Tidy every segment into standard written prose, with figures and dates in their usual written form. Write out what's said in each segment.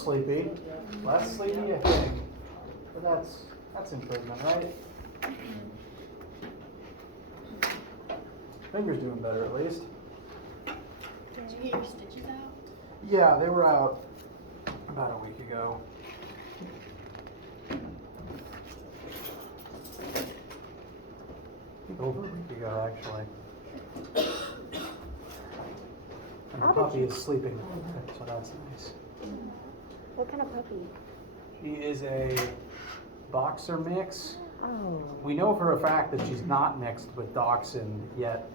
sleepy. Less sleepy, I think. But that's improvement, right? Finger's doing better at least. Did you get your stitches out? Yeah, they were out about a week ago. I think over a week ago, actually. And the puppy is sleeping, so that's nice. What kind of puppy? She is a boxer mix. Oh. We know for a fact that she's not mixed with dachshund yet.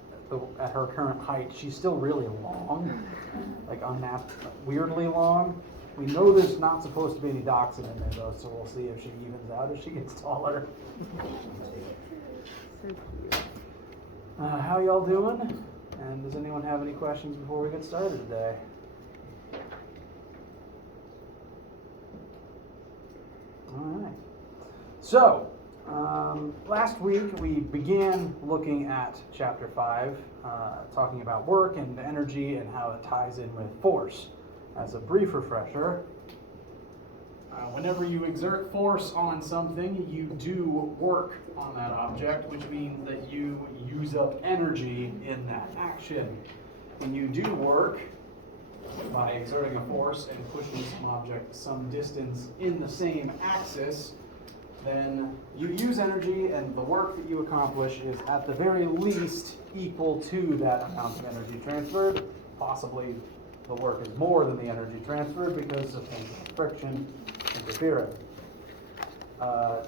At her current height, she's still really long, like weirdly long. We know there's not supposed to be any dachshund in there though, so we'll see if she evens out as she gets taller. So cute. How y'all doing? And does anyone have any questions before we get started today? All right. So, last week we began looking at Chapter 5, talking about work and energy and how it ties in with force. As a brief refresher, whenever you exert force on something, you do work on that object, which means that you use up energy in that action. When you do work by exerting a force and pushing some object some distance in the same axis, then you use energy, and the work that you accomplish is at the very least equal to that amount of energy transferred. Possibly the work is more than the energy transferred because of things like friction, interference.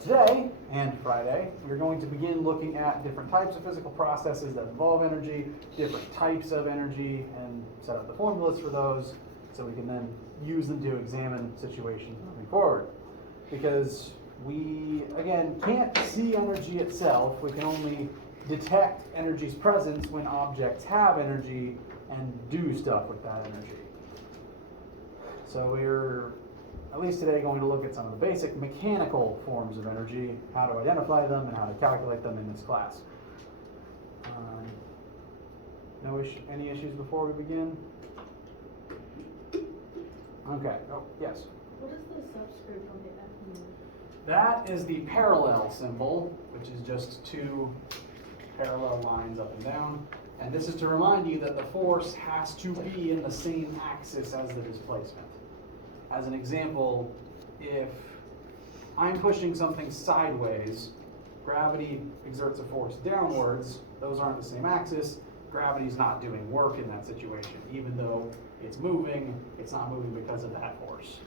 Today and Friday, we're going to begin looking at different types of physical processes that involve energy, different types of energy, and set up the formulas for those so we can then use them to examine situations moving forward. Because we, again, can't see energy itself. We can only detect energy's presence when objects have energy and do stuff with that energy. So we're, at least today, going to look at some of the basic mechanical forms of energy, how to identify them, and how to calculate them in this class. Any issues before we begin? Okay. Oh, yes. What is the subscript on the F mean? That is the parallel symbol, which is just two parallel lines up and down. And this is to remind you that the force has to be in the same axis as the displacement. As an example, if I'm pushing something sideways, gravity exerts a force downwards, those aren't the same axis, gravity's not doing work in that situation. Even though it's moving, it's not moving because of that force.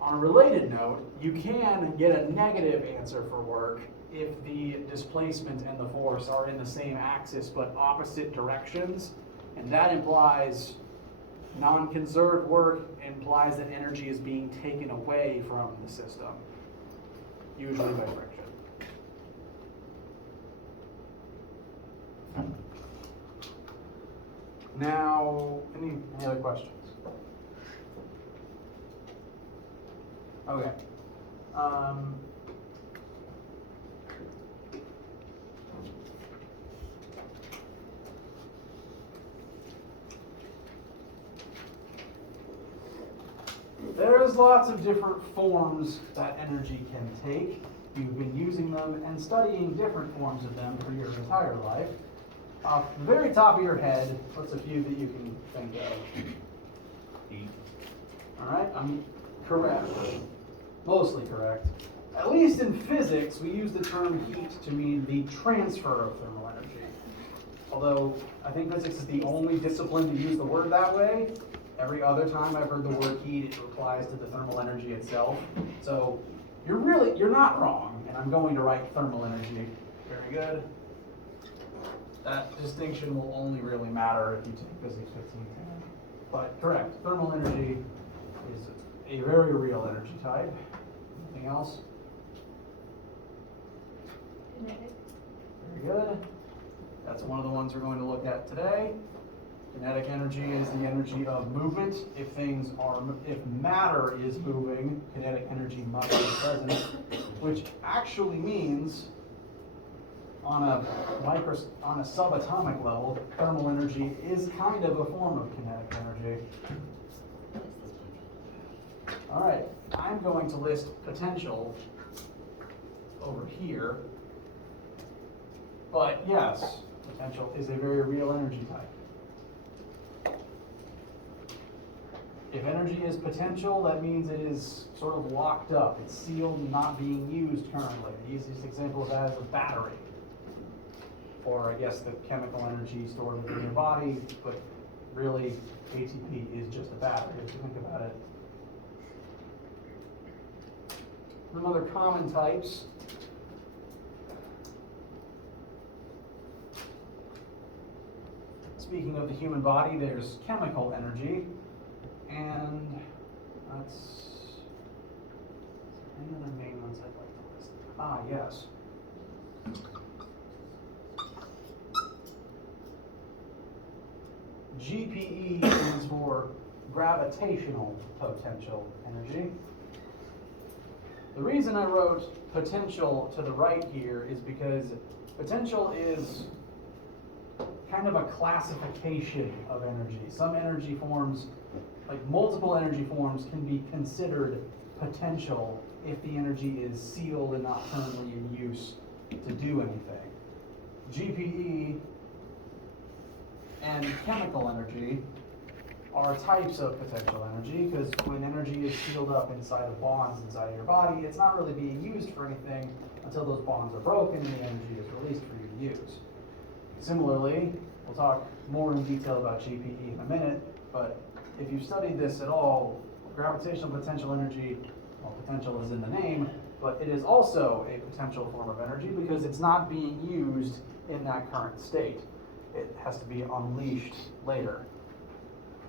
On a related note, you can get a negative answer for work if the displacement and the force are in the same axis but opposite directions, and that implies non-conserved work implies that energy is being taken away from the system, usually by friction. Now, any other questions? Okay. There's lots of different forms that energy can take. You've been using them and studying different forms of them for your entire life. Off the very top of your head, what's a few that you can think of? Heat. All right, I'm correct. Mostly correct. At least in physics, we use the term heat to mean the transfer of thermal energy. Although I think physics is the only discipline to use the word that way. Every other time I've heard the word heat, it applies to the thermal energy itself. So you're not wrong, and I'm going to write thermal energy. Very good. That distinction will only really matter if you take physics 15. But correct, thermal energy is a very real energy type. Anything else? Kinetic. Very good. That's one of the ones we're going to look at today. Kinetic energy is the energy of movement. If matter is moving, kinetic energy must be present, which actually means on a subatomic level, thermal energy is kind of a form of kinetic energy. All right, I'm going to list potential over here. But yes, potential is a very real energy type. If energy is potential, that means it is sort of locked up. It's sealed and not being used currently. The easiest example of that is a battery. Or I guess the chemical energy stored within your body, but really ATP is just a battery if you think about it. Some other common types. Speaking of the human body, there's chemical energy, and that's any other main ones I'd like to list. Ah, yes. GPE stands for gravitational potential energy. The reason I wrote potential to the right here is because potential is kind of a classification of energy. Some energy forms, like multiple energy forms, can be considered potential if the energy is sealed and not currently in use to do anything. GPE and chemical energy are types of potential energy, because when energy is sealed up inside of bonds inside of your body, it's not really being used for anything until those bonds are broken and the energy is released for you to use. Similarly, we'll talk more in detail about GPE in a minute, but if you've studied this at all, gravitational potential energy, well, potential is in the name, but it is also a potential form of energy because it's not being used in that current state. It has to be unleashed later.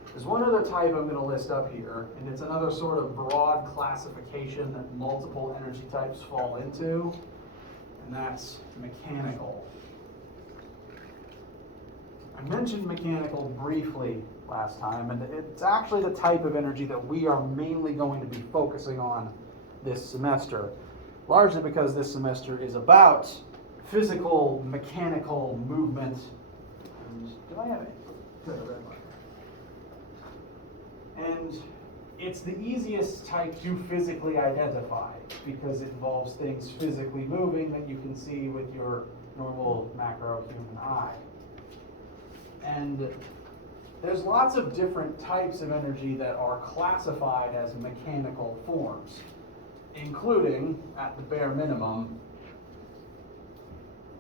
There's one other type I'm going to list up here, and it's another sort of broad classification that multiple energy types fall into, and that's mechanical. I mentioned mechanical briefly last time, and it's actually the type of energy that we are mainly going to be focusing on this semester, largely because this semester is about physical, mechanical movement. And do I have it? Good, a red marker. And it's the easiest type to physically identify because it involves things physically moving that you can see with your normal macro human eye. And there's lots of different types of energy that are classified as mechanical forms, including, at the bare minimum,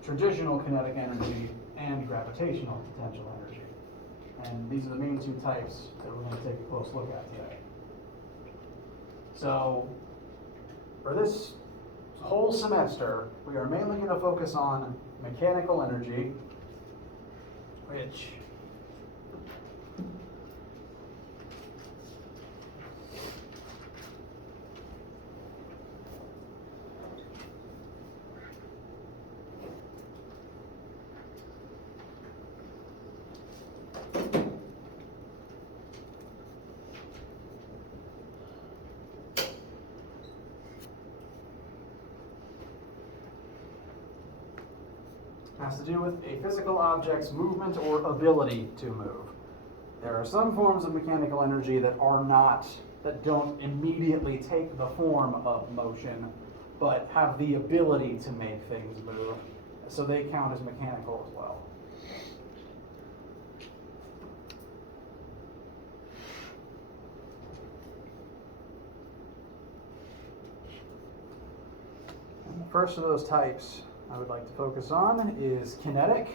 traditional kinetic energy and gravitational potential energy. And these are the main two types that we're going to take a close look at today. So, for this whole semester, we are mainly going to focus on mechanical energy, which has to do with a physical object's movement or ability to move. There are some forms of mechanical energy that don't immediately take the form of motion, but have the ability to make things move. So they count as mechanical as well. And the first of those types I would like to focus on is kinetic.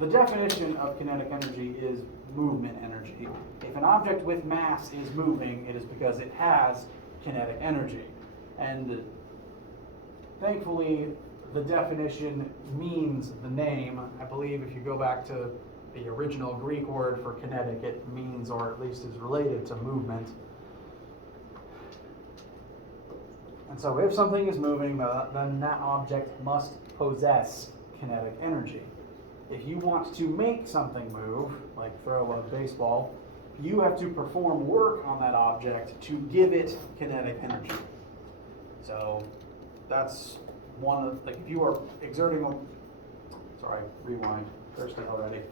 The definition of kinetic energy is movement energy. If an object with mass is moving, it is because it has kinetic energy. And thankfully, the definition means the name. I believe if you go back to the original Greek word for kinetic, it means, or at least is related to movement. And so if something is moving, then that object must possess kinetic energy. If you want to make something move, like throw a baseball, you have to perform work on that object to give it kinetic energy. So that's one of, like if you are exerting, rewind, thirsty already.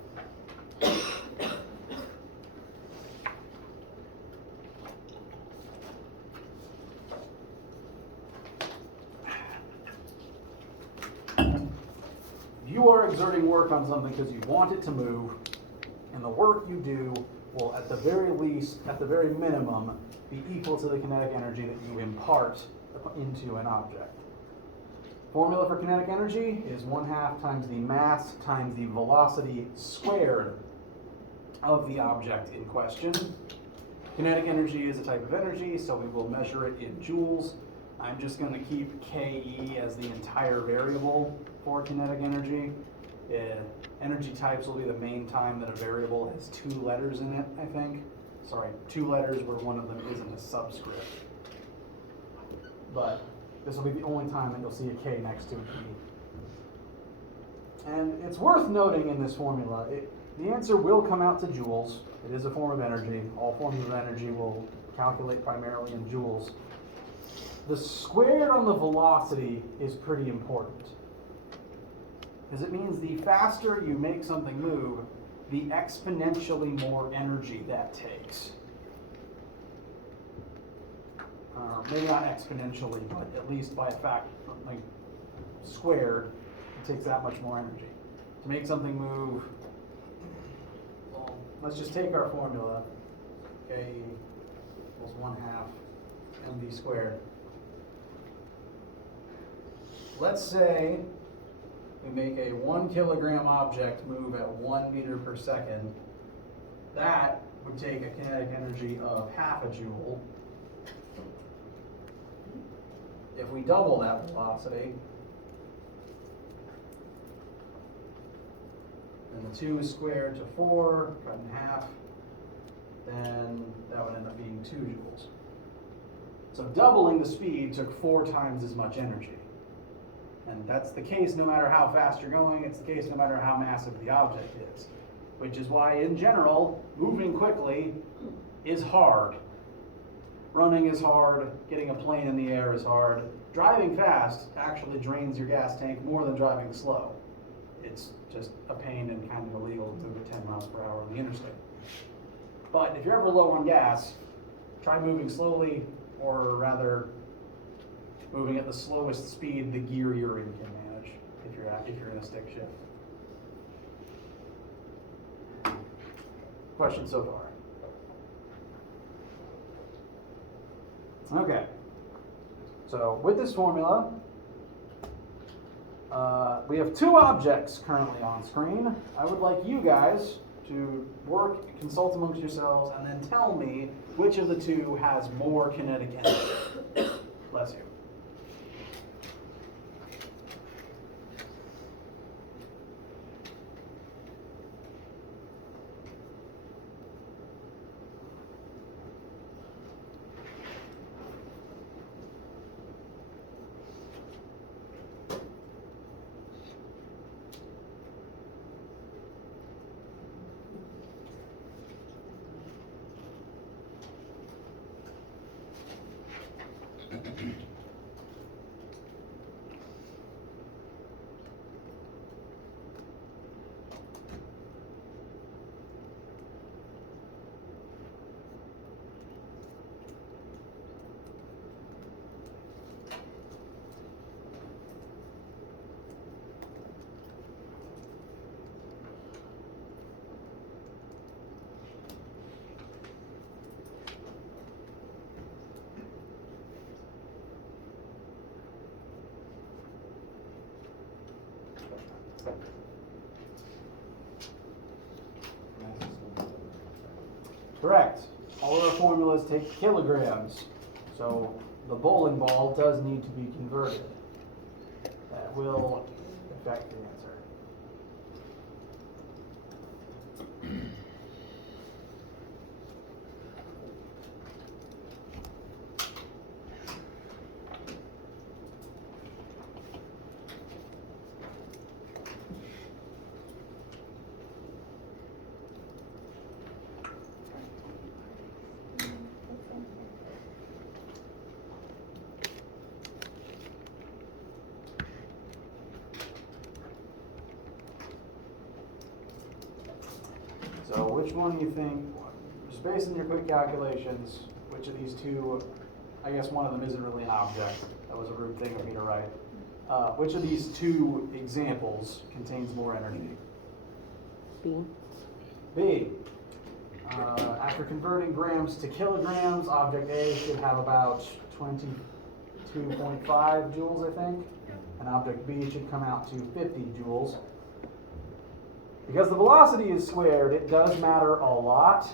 you are exerting work on something because you want it to move, and the work you do will, at the very least, at the very minimum, be equal to the kinetic energy that you impart into an object. Formula for kinetic energy is 1/2 times the mass times the velocity squared of the object in question. Kinetic energy is a type of energy, so we will measure it in joules. I'm just going to keep KE as the entire variable for kinetic energy. Energy types will be the main time that a variable has 2 letters in it, I think. Sorry, 2 letters where one of them isn't a subscript. But this will be the only time that you'll see a K next to an E. And it's worth noting in this formula, the answer will come out to joules. It is a form of energy. All forms of energy will calculate primarily in joules. The squared on the velocity is pretty important, because it means the faster you make something move, the exponentially more energy that takes. Maybe not exponentially, but at least by a factor, like squared, it takes that much more energy. To make something move, well, let's just take our formula, K equals 1/2 mv squared. Let's say we make a 1 kilogram object move at 1 meter per second. That would take a kinetic energy of 1/2 joule. If we double that velocity, and the 2 is squared to 4, cut in half, then that would end up being 2 joules. So doubling the speed took 4 times as much energy. And that's the case no matter how fast you're going, it's the case no matter how massive the object is. Which is why, in general, moving quickly is hard. Running is hard, getting a plane in the air is hard. Driving fast actually drains your gas tank more than driving slow. It's just a pain and kind of illegal to go 10 miles per hour on the interstate. But if you're ever low on gas, try moving slowly, or rather moving at the slowest speed the gear you're in can manage if you're in a stick shift. Questions so far? Okay. So with this formula, we have 2 objects currently on screen. I would like you guys to work, consult amongst yourselves, and then tell me which of the 2 has more kinetic energy. Bless you. Correct. All of our formulas take kilograms, so the bowling ball does need to be converted. That will affect the answer. So which one do you think, just based on your quick calculations, which of these 2, I guess one of them isn't really an object. That was a rude thing of me to write. Which of these two examples contains more energy? B. B. After converting grams to kilograms, object A should have about 22.5 joules, I think. And object B should come out to 50 joules. Because the velocity is squared, it does matter a lot,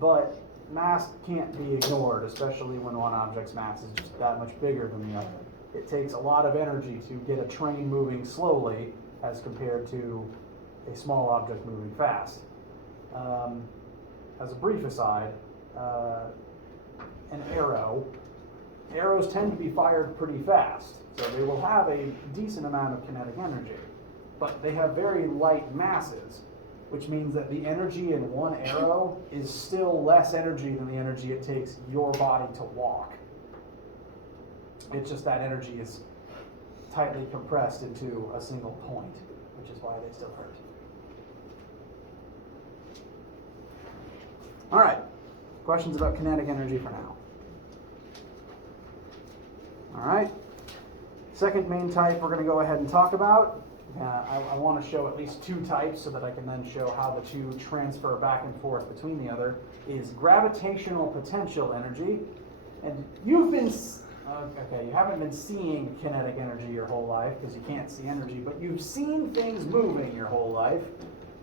but mass can't be ignored, especially when one object's mass is just that much bigger than the other. It takes a lot of energy to get a train moving slowly as compared to a small object moving fast. As a brief aside, arrows tend to be fired pretty fast, so they will have a decent amount of kinetic energy, but they have very light masses, which means that the energy in one arrow is still less energy than the energy it takes your body to walk. It's just that energy is tightly compressed into a single point, which is why they still hurt. All right, questions about kinetic energy for now. All right, second main type we're going to go ahead and talk about. I want to show at least two types so that I can then show how the two transfer back and forth between the other, is gravitational potential energy. And you've been, okay, you haven't been seeing kinetic energy your whole life because you can't see energy, but you've seen things moving your whole life.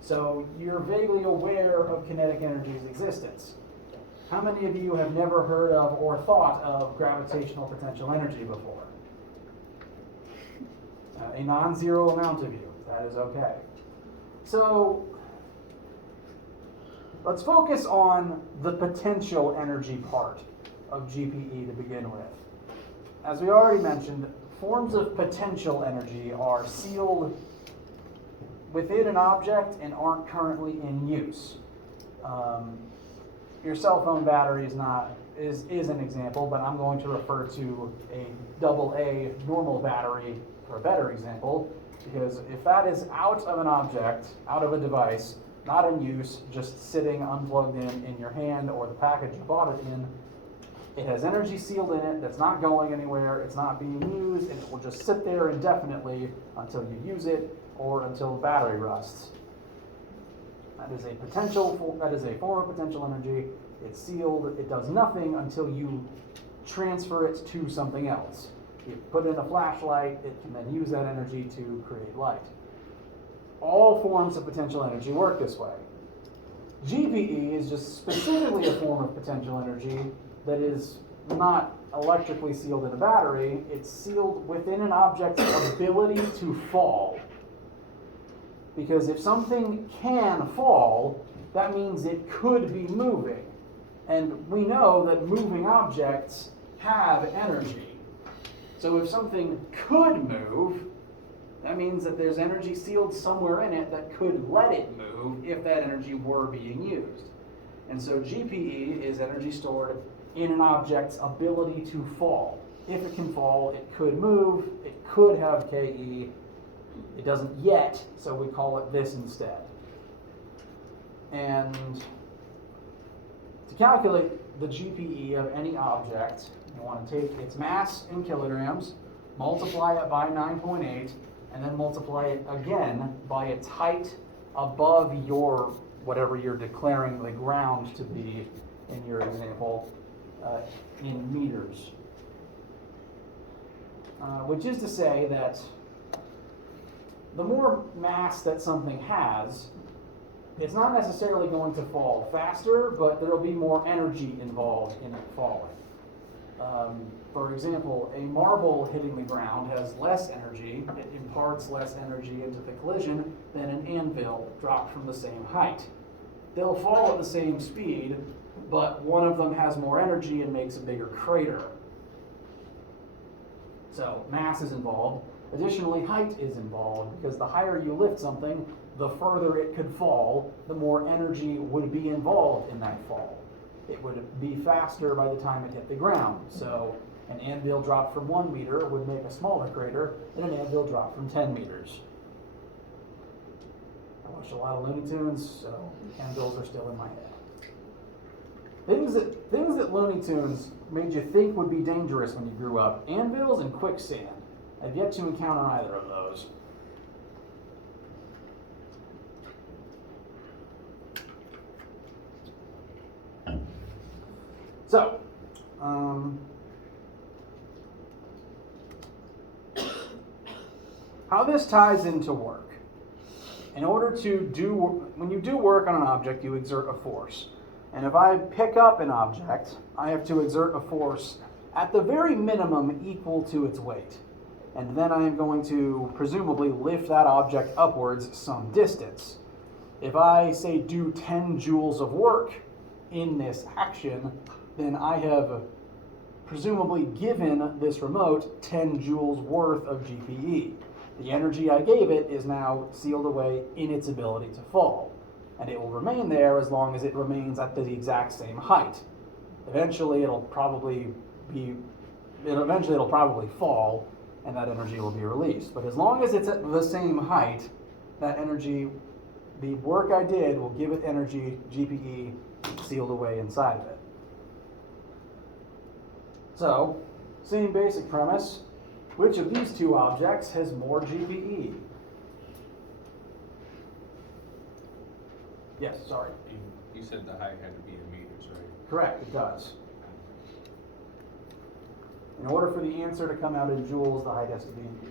So you're vaguely aware of kinetic energy's existence. How many of you have never heard of or thought of gravitational potential energy before? A non-zero amount of you. That is okay. So let's focus on the potential energy part of GPE to begin with. As we already mentioned, forms of potential energy are sealed within an object and aren't currently in use. Your cell phone battery is an example, but I'm going to refer to a AA normal battery for a better example, because if that is out of an object, out of a device, not in use, just sitting unplugged in your hand or the package you bought it in, it has energy sealed in it that's not going anywhere, it's not being used, and it will just sit there indefinitely until you use it or until the battery rusts. That is a form of potential energy. It's sealed, it does nothing until you transfer it to something else. You put in a flashlight, it can then use that energy to create light. All forms of potential energy work this way. GPE is just specifically a form of potential energy that is not electrically sealed in a battery. It's sealed within an object's ability to fall. Because if something can fall, that means it could be moving. And we know that moving objects have energy. So if something could move, that means that there's energy sealed somewhere in it that could let it move if that energy were being used. And so GPE is energy stored in an object's ability to fall. If it can fall, it could move, it could have KE. It doesn't yet, so we call it this instead. And to calculate the GPE of any object, you want to take its mass in kilograms, multiply it by 9.8, and then multiply it again by its height above your, whatever you're declaring the ground to be in your example, in meters. Which is to say that the more mass that something has, it's not necessarily going to fall faster, but there will be more energy involved in it falling. For example, a marble hitting the ground has less energy, it imparts less energy into the collision than an anvil dropped from the same height. They'll fall at the same speed, but one of them has more energy and makes a bigger crater. So mass is involved. Additionally, height is involved, because the higher you lift something, the further it could fall, the more energy would be involved in that fall. It would be faster by the time it hit the ground. So an anvil dropped from 1 meter would make a smaller crater than an anvil dropped from 10 meters. I watched a lot of Looney Tunes, so anvils are still in my head. Things that Looney Tunes made you think would be dangerous when you grew up: anvils and quicksand. I've yet to encounter either of those. So, how this ties into work. In order to when you do work on an object, you exert a force. And if I pick up an object, I have to exert a force at the very minimum equal to its weight. And then I am going to presumably lift that object upwards some distance. If I say do 10 joules of work in this action, then I have presumably given this remote 10 joules worth of GPE. The energy I gave it is now sealed away in its ability to fall. And it will remain there as long as it remains at the exact same height. Eventually it'll probably fall, and that energy will be released. But as long as it's at the same height, that energy, the work I did will give it energy, GPE, sealed away inside of it. So, same basic premise. Which of these two objects has more GPE? Yes, sorry. You said the height had to be in meters, right? Correct, it does. In order for the answer to come out in joules, the height has to be in meters.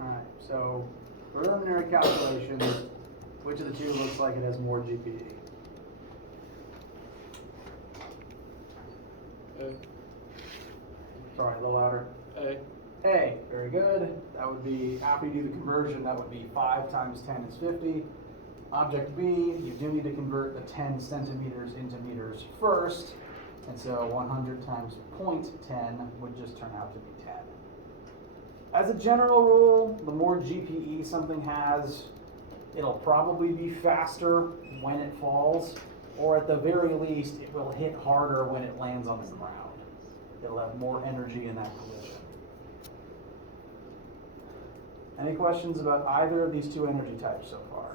Alright, so preliminary calculations, which of the two looks like it has more GPE? A. Sorry, a little louder. A. A, very good. That would be, after you do the conversion, that would be 5 times 10 is 50. Object B, you do need to convert the 10 centimeters into meters first, and so 100 times 0.10 would just turn out to be 10. As a general rule, the more GPE something has, it'll probably be faster when it falls, or at the very least, it will hit harder when it lands on the ground. It'll have more energy in that collision. Any questions about either of these two energy types so far?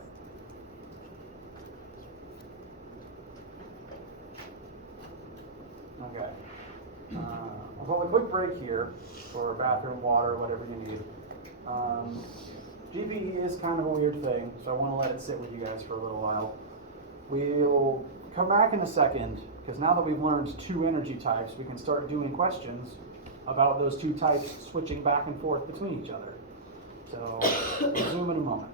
Okay. We'll have a quick break here for bathroom, water, whatever you need. GPE is kind of a weird thing, so I want to let it sit with you guys for a little while. We'll come back in a second, because now that we've learned two energy types, we can start doing questions about those two types switching back and forth between each other. So, resume in a moment.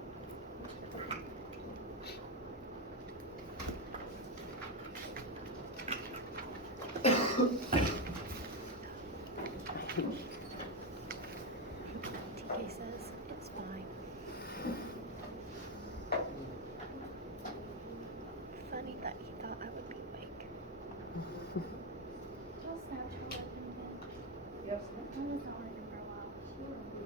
TK says it's fine. Funny that he thought I would be awake. Just natural like in bed. Yes. I was not working for a while. She would be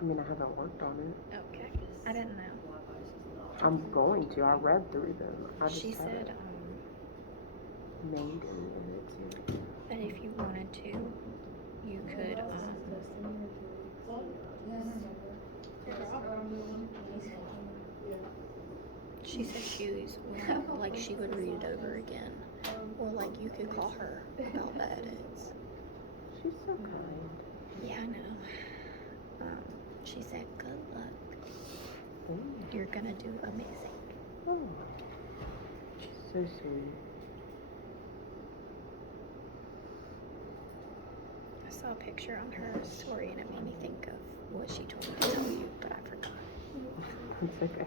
I mean, I haven't worked on it. Okay. I didn't know. I'm going to. I read through them. I just She said haven't made any edits yet. that if you wanted to, you could she said she would read it over again. Or like you could call her about the edits. She's so kind. Yeah, I know. She said, good luck. Ooh. You're gonna do amazing. Oh, she's so sweet. I saw a picture on her story and it made me think of what she told me to tell you, but I forgot. It's okay.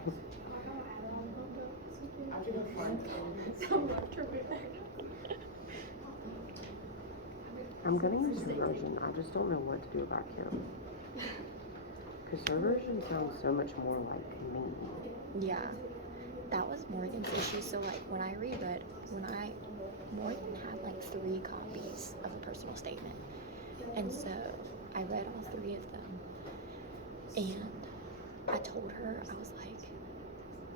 I'm gonna use her version. I just don't know what to do about Kim. Because her version sounds so much more like me. Yeah, that was Morgan's issue. So like Morgan had like 3 copies of a personal statement. And so I read all 3 of them. And I told her, I was like,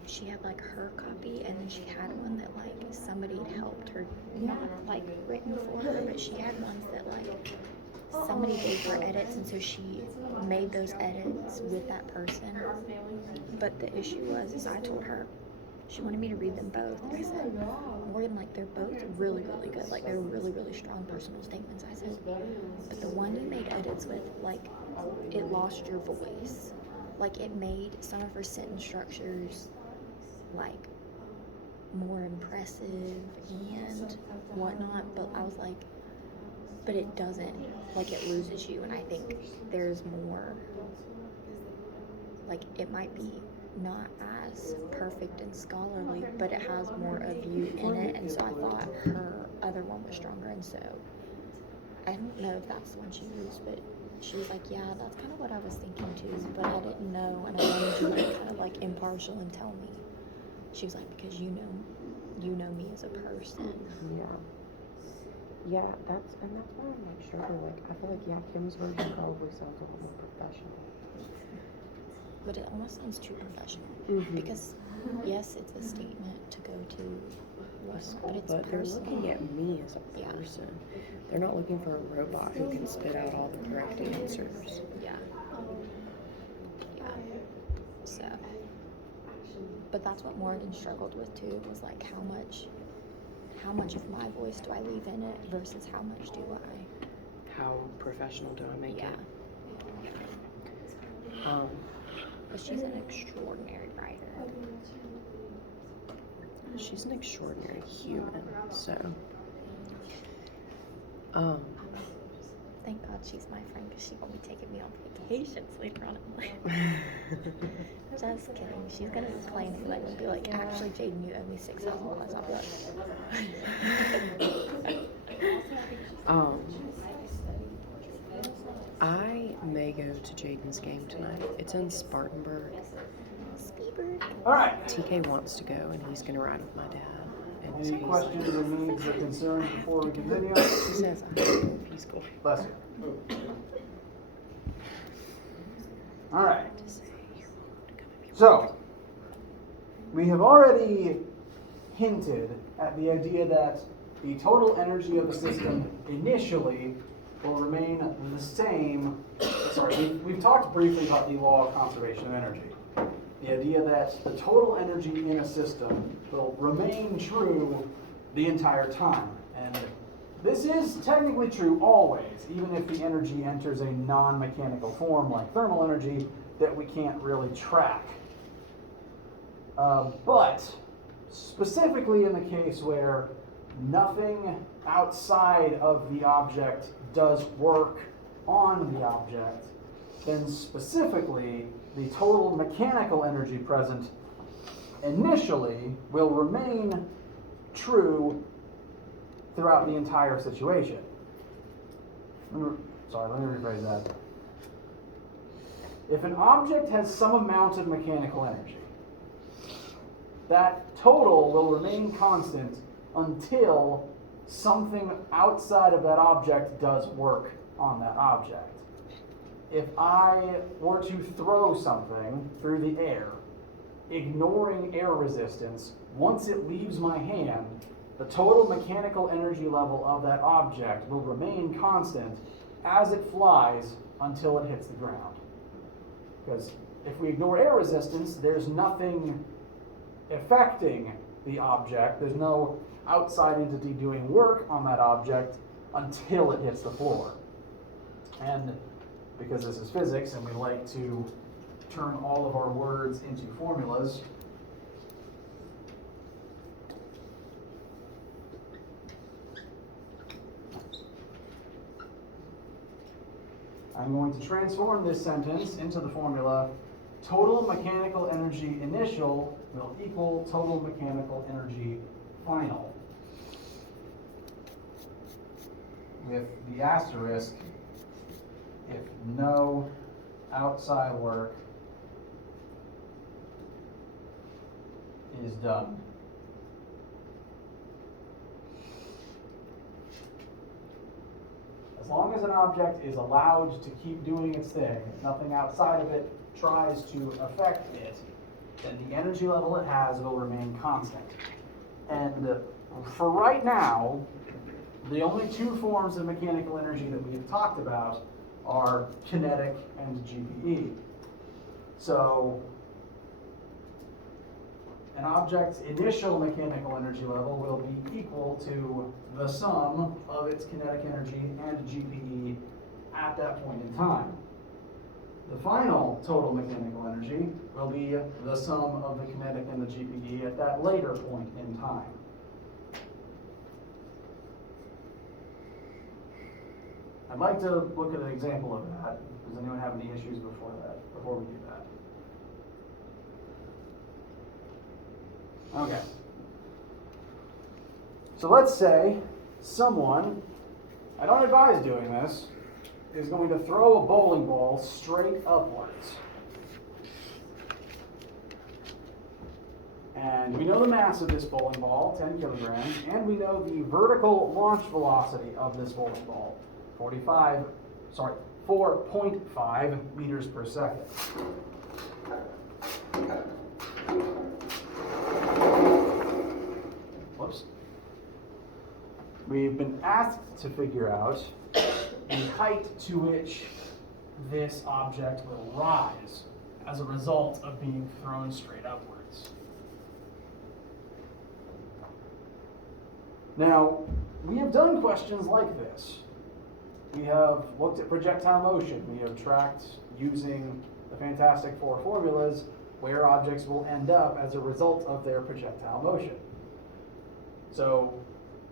she had like her copy and then she had one that like somebody had helped her, not like written for her, but she had ones that like somebody gave her edits and so she made those edits with that person. But the issue was I told her, she wanted me to read them both. And I said, Morgan, like they're both really, really good. Like they're really, really strong personal statements. I said, but the one you made edits with, like it lost your voice. Like it made some of her sentence structures like more impressive and whatnot, but I was like, but it doesn't, like it loses you, and I think there's more, like it might be not as perfect and scholarly, but it has more of you in it, and so I thought her other one was stronger, and so I don't know if that's the one she used, but she was like, yeah, that's kind of what I was thinking too, but I didn't know, and I wanted you to be kind of like impartial and tell me. She was like, because you know me as a person. Yeah, that's why I'm like struggling. Like I feel like Kim's version probably sounds a little more professional. But it almost sounds too professional. Mm-hmm. Because yes, it's a statement to go to but it's but they're personal. looking at me as a person. They're not looking for a robot who can spit out all the correct answers. Yeah. So, but that's what Morgan struggled with too, was like how much of my voice do I leave in it versus how much do I? How professional do I make it? But she's an extraordinary writer. She's an extraordinary human, so. Thank God she's my friend because she won't be taking me on vacations later on in life. Just kidding. She's gonna be playing me like and be like, actually, Jaden, you owe me $6,000. I'll be like, I may go to Jaden's game tonight. It's in Spartanburg. All right. TK wants to go, and he's gonna ride with my dad. And so Any he's questions or needs or concerns before we continue? He says, he's going. Bless you. All right. So, we have already hinted at the idea that the total energy of the system initially will remain the same. Sorry, we've talked briefly about the law of conservation of energy. The idea that the total energy in a system will remain true the entire time. And this is technically true always, even if the energy enters a non-mechanical form like thermal energy that we can't really track. But specifically in the case where nothing outside of the object does work on the object, then specifically the total mechanical energy present initially will remain true throughout the entire situation. Sorry, let me rephrase that. If an object has some amount of mechanical energy, that total will remain constant until something outside of that object does work on that object. if I were to throw something through the air, ignoring air resistance, once it leaves my hand, the total mechanical energy level of that object will remain constant as it flies until it hits the ground. Because if we ignore air resistance, there's nothing affecting the object. There's no outside entity doing work on that object until it hits the floor. And because this is physics and we like to turn all of our words into formulas, I'm going to transform this sentence into the formula: total mechanical energy initial will equal total mechanical energy final. With the asterisk, if no outside work is done. As long as an object is allowed to keep doing its thing, if nothing outside of it tries to affect it, then the energy level it has will remain constant. And for right now, the only two forms of mechanical energy that we've talked about are kinetic and GPE. So an object's initial mechanical energy level will be equal to the sum of its kinetic energy and GPE at that point in time. The final total mechanical energy will be the sum of the kinetic and the GPE at that later point in time. I'd like to look at an example of that. Does anyone have any issues before we do that? Okay. So let's say someone, I don't advise doing this, is going to throw a bowling ball straight upwards. And we know the mass of this bowling ball, 10 kilograms, and we know the vertical launch velocity of this bowling ball, 4.5 meters per second. Whoops. We've been asked to figure out the height to which this object will rise as a result of being thrown straight upwards. Now, we have done questions like this. We have looked at projectile motion. We have tracked, using the Fantastic Four formulas, where objects will end up as a result of their projectile motion. So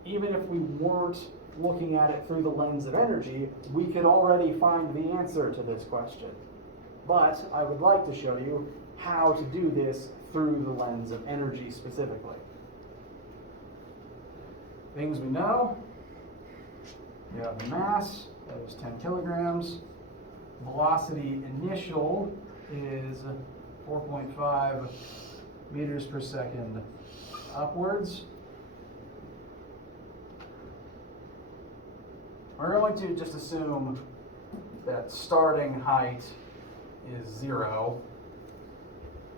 even if we weren't looking at it through the lens of energy, we could already find the answer to this question. But I would like to show you how to do this through the lens of energy specifically. Things we know: you have the mass, that is 10 kilograms. Velocity initial is 4.5 meters per second upwards. We're going to just assume that starting height is 0,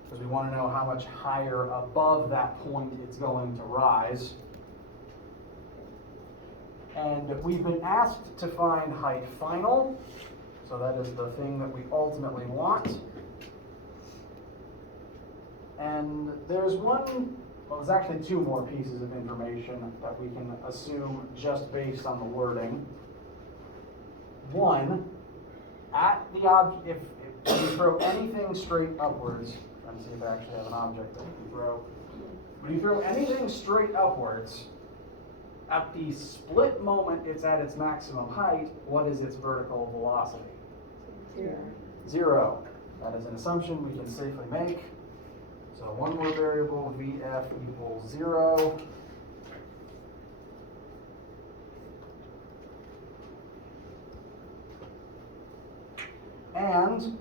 because we want to know how much higher above that point it's going to rise. And we've been asked to find height final, so that is the thing that we ultimately want. And there's there's actually two more pieces of information that we can assume just based on the wording. One, if you throw anything straight upwards, trying to see if I actually have an object that we can throw. When you throw anything straight upwards, at the split moment it's at its maximum height, what is its vertical velocity? 0. That is an assumption we can safely make. So one more variable, Vf equals 0. And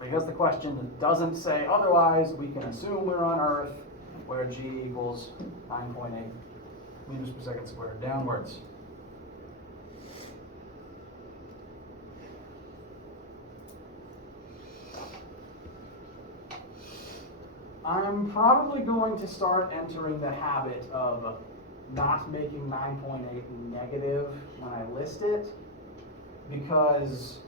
because the question doesn't say otherwise, we can assume we're on Earth, where g equals 9.8 meters per second squared downwards. I'm probably going to start entering the habit of not making 9.8 negative when I list it, because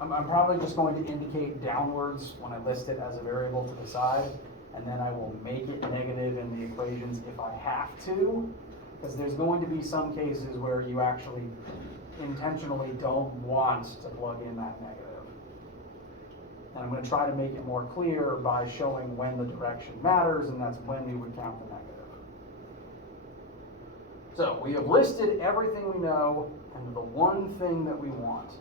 I'm probably just going to indicate downwards when I list it as a variable to the side, and then I will make it negative in the equations if I have to, because there's going to be some cases where you actually intentionally don't want to plug in that negative. And I'm going to try to make it more clear by showing when the direction matters, and that's when we would count the negative. So we have listed everything we know and the one thing that we want.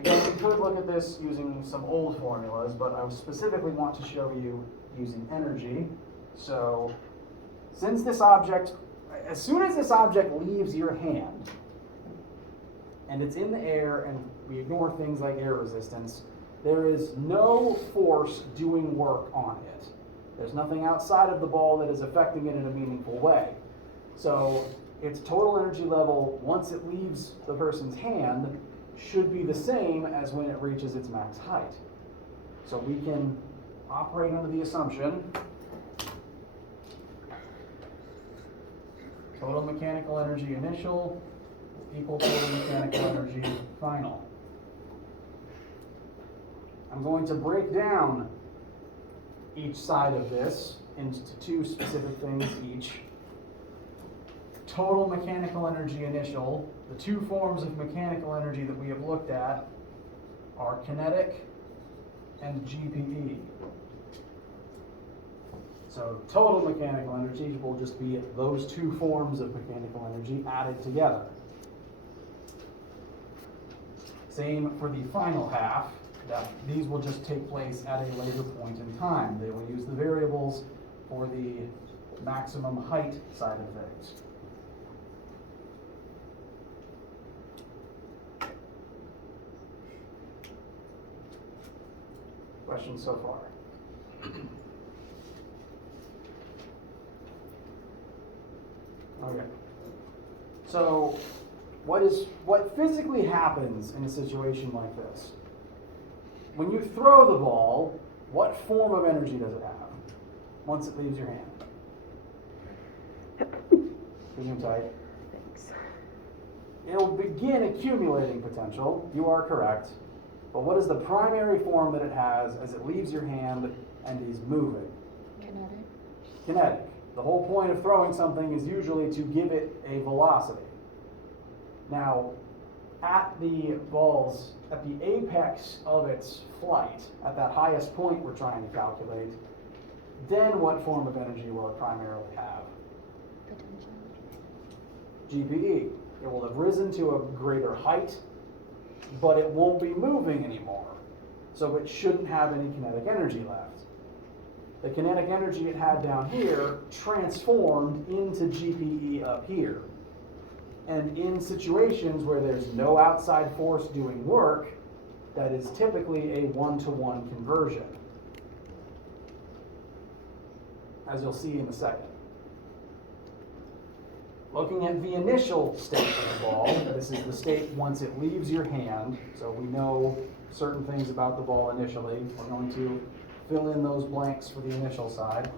Again, we could look at this using some old formulas, but I specifically want to show you using energy. So since this object, as soon as this object leaves your hand, and it's in the air, and we ignore things like air resistance, there is no force doing work on it. There's nothing outside of the ball that is affecting it in a meaningful way. So its total energy level, once it leaves the person's hand, should be the same as when it reaches its max height. So we can operate under the assumption total mechanical energy initial equal total mechanical energy final. I'm going to break down each side of this into two specific things each. Total mechanical energy initial, the two forms of mechanical energy that we have looked at are kinetic and GPE. So total mechanical energy will just be those two forms of mechanical energy added together. Same for the final half, that these will just take place at a later point in time. They will use the variables for the maximum height side of things. Questions so far? Okay. So what physically happens in a situation like this? When you throw the ball, what form of energy does it have once it leaves your hand? Keep tight. Thanks. It'll begin accumulating potential. You are correct. But what is the primary form that it has as it leaves your hand and is moving? Kinetic. Kinetic. The whole point of throwing something is usually to give it a velocity. Now, at the apex of its flight, at that highest point we're trying to calculate, then what form of energy will it primarily have? Potential. GPE. It will have risen to a greater height, but it won't be moving anymore. So it shouldn't have any kinetic energy left. The kinetic energy it had down here transformed into GPE up here. And in situations where there's no outside force doing work, that is typically a one-to-one conversion, as you'll see in a second. Looking at the initial state of the ball, this is the state once it leaves your hand, so we know certain things about the ball initially. We're going to fill in those blanks for the initial side.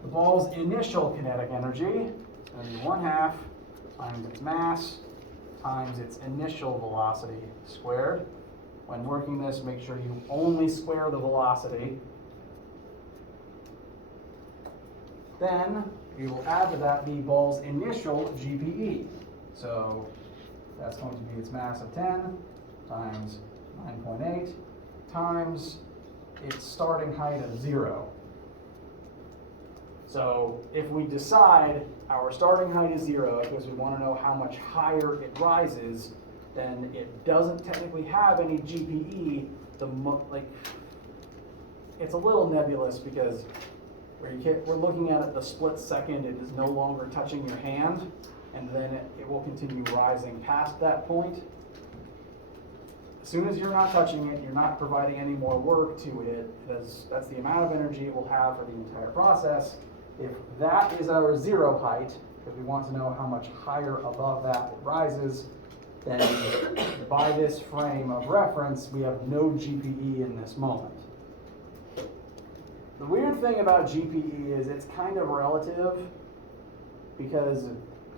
The ball's initial kinetic energy is going to be 1/2 times its mass times its initial velocity squared. When working this, make sure you only square the velocity. Then we will add to that the ball's initial GPE. So that's going to be its mass of 10 times 9.8 times its starting height of 0. So if we decide our starting height is 0 because we want to know how much higher it rises, then it doesn't technically have any GPE. It's a little nebulous because we're looking at it the split second it is no longer touching your hand, and then it will continue rising past that point. As soon as you're not touching it, you're not providing any more work to it, because that's the amount of energy it will have for the entire process. If that is our 0 height, because we want to know how much higher above that it rises, then that by this frame of reference, we have no GPE in this moment. The weird thing about GPE is it's kind of relative, because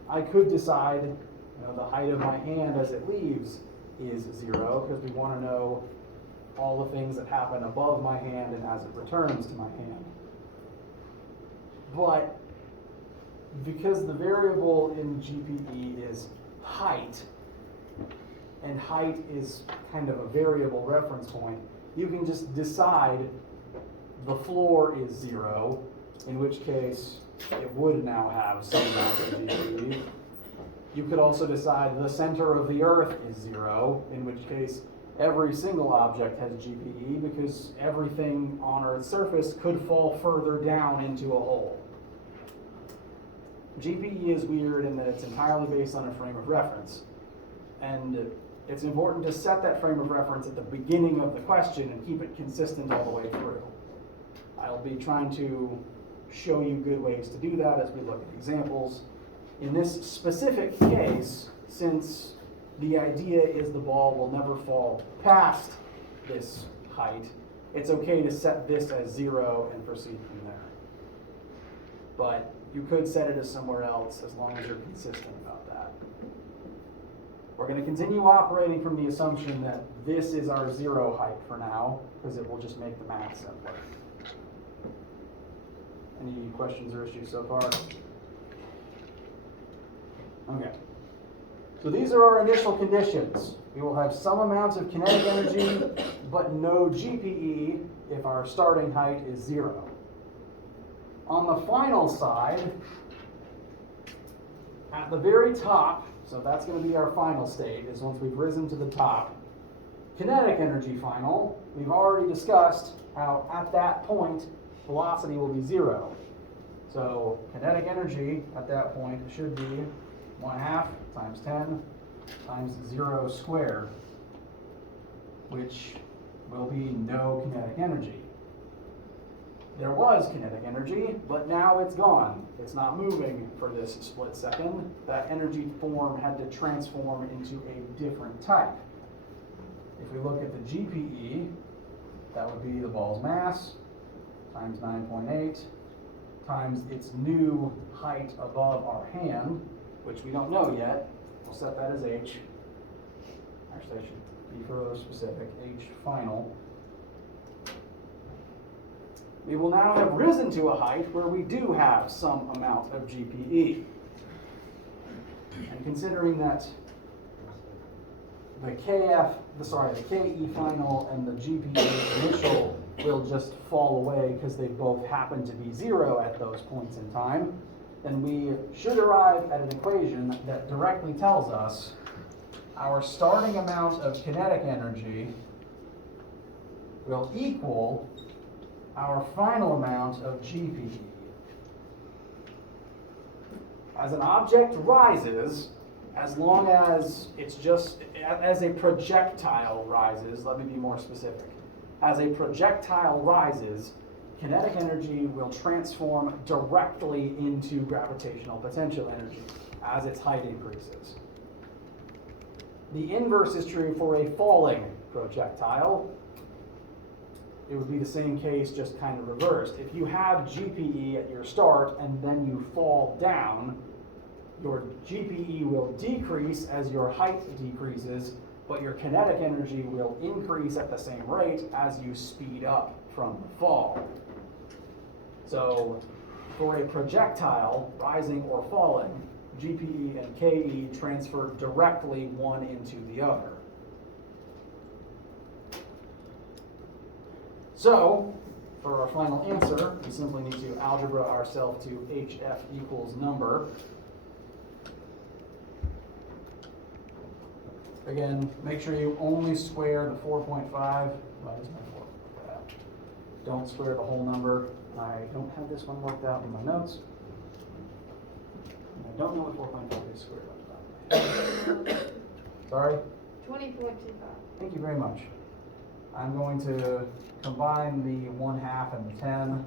I could decide, the height of my hand as it leaves is 0, because we want to know all the things that happen above my hand and as it returns to my hand. But because the variable in GPE is height, and height is kind of a variable reference point, you can just decide the floor is 0, in which case it would now have some amount of GPE. You could also decide the center of the earth is 0, in which case every single object has GPE, because everything on Earth's surface could fall further down into a hole. GPE is weird in that it's entirely based on a frame of reference. And it's important to set that frame of reference at the beginning of the question and keep it consistent all the way through. I'll be trying to show you good ways to do that as we look at examples. In this specific case, since the idea is the ball will never fall past this height, it's okay to set this as 0 and proceed from there. But you could set it as somewhere else as long as you're consistent about that. We're going to continue operating from the assumption that this is our 0 height for now, because it will just make the math simpler. Any questions or issues so far? Okay. So these are our initial conditions. We will have some amounts of kinetic energy, but no GPE if our starting height is 0. On the final side, at the very top, so that's going to be our final state, is once we've risen to the top. Kinetic energy final, we've already discussed how at that point, velocity will be 0. So kinetic energy at that point should be 1/2 times 10 times 0 squared, which will be no kinetic energy. There was kinetic energy, but now it's gone. It's not moving for this split second. That energy form had to transform into a different type. If we look at the GPE, that would be the ball's mass times 9.8 times its new height above our hand, which we don't know yet. We'll set that as h. Actually, I should be further specific. H final. We will now have risen to a height where we do have some amount of GPE. And considering that the KE final and the GPE initial will just fall away because they both happen to be 0 at those points in time, then we should arrive at an equation that directly tells us our starting amount of kinetic energy will equal our final amount of GPE. As an object rises, as long as it's just, as a projectile rises, let me be more specific. As a projectile rises, kinetic energy will transform directly into gravitational potential energy as its height increases. The inverse is true for a falling projectile. It would be the same case, just kind of reversed. If you have GPE at your start and then you fall down, your GPE will decrease as your height decreases, but your kinetic energy will increase at the same rate as you speed up from the fall. So for a projectile, rising or falling, GPE and KE transfer directly one into the other. So, for our final answer, we simply need to algebra ourselves to HF equals number. Again, make sure you only square the 4.5. Well, there's no 4. Don't square the whole number. I don't have this one worked out in my notes. I don't know what 4.5 is squared up. Sorry? 20.25. Thank you very much. I'm going to combine the 1/2 and the 10.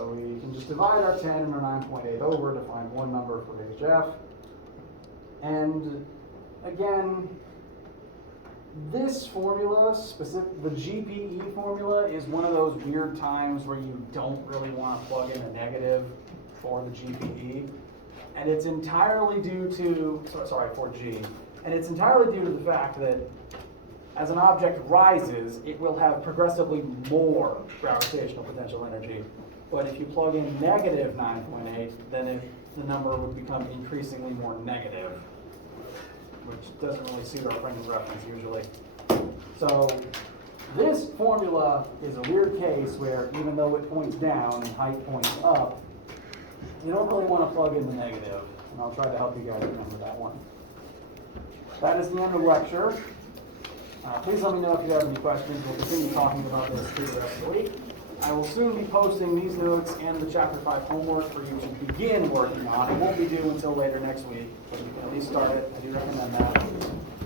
So we can just divide our 10 and our 9.8 over to find one number for HF. And again, this formula, the GPE formula, is one of those weird times where you don't really want to plug in a negative for the GPE. And it's entirely due to, for G. And it's entirely due to the fact that as an object rises, it will have progressively more gravitational potential energy. But if you plug in negative 9.8, then the number would become increasingly more negative, which doesn't really suit our frame of reference usually. So this formula is a weird case where even though it points down and height points up, you don't really want to plug in the negative. And I'll try to help you guys remember that one. That is the end of the lecture. Please let me know if you have any questions. We'll continue talking about this through the rest of the week. I will soon be posting these notes and the Chapter 5 homework for you to begin working on. It won't be due until later next week, but you can at least start it. I do recommend that.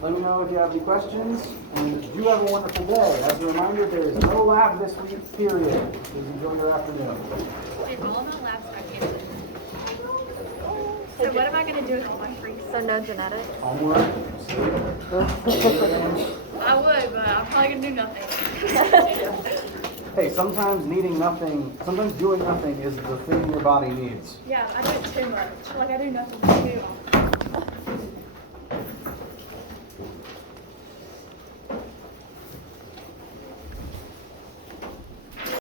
Let me know if you have any questions, and do have a wonderful day. As a reminder, there is no lab this week, period. Please enjoy your afternoon. Wait, all of my labs are canceled. So what am I going to do with all my free So no genetics? Homework. I would, but I'm probably going to do nothing. Hey, sometimes doing nothing is the thing your body needs. Yeah, I do it too much. Like, I do nothing too often.